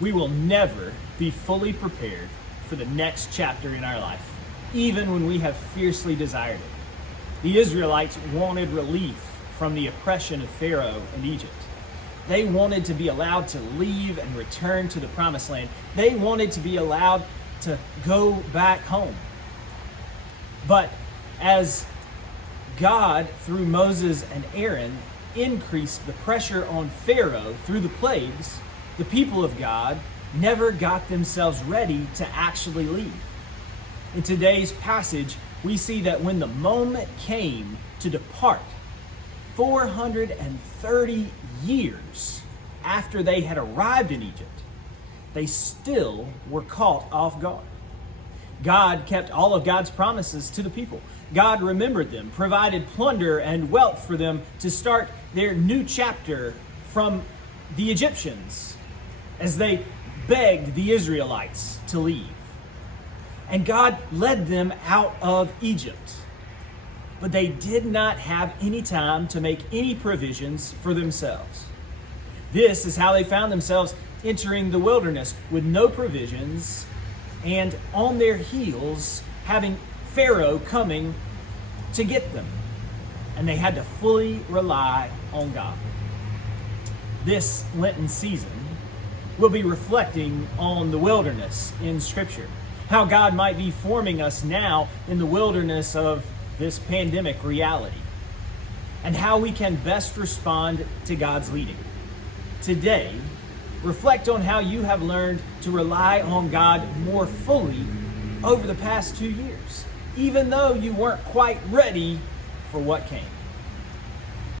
We will never be fully prepared for the next chapter in our life, even when we have fiercely desired it. The Israelites wanted relief from the oppression of Pharaoh and Egypt. They wanted to be allowed to leave and return to the promised land. They wanted to be allowed to go back home. But as God, through Moses and Aaron, increased the pressure on Pharaoh through the plagues, the people of God never got themselves ready to actually leave. In today's passage, we see that when the moment came to depart, 430 years after they had arrived in Egypt, they still were caught off guard. God kept all of God's promises to the people. God remembered them, provided plunder and wealth for them to start their new chapter from the Egyptians as they begged the Israelites to leave. And God led them out of Egypt. But they did not have any time to make any provisions for themselves. This is how they found themselves entering the wilderness with no provisions and on their heels having Pharaoh coming to get them. And they had to fully rely on God. This Lenten season, we'll be reflecting on the wilderness in Scripture, how God might be forming us now in the wilderness of this pandemic reality, and how we can best respond to God's leading. Today, reflect on how you have learned to rely on God more fully over the past 2 years, even though you weren't quite ready for what came.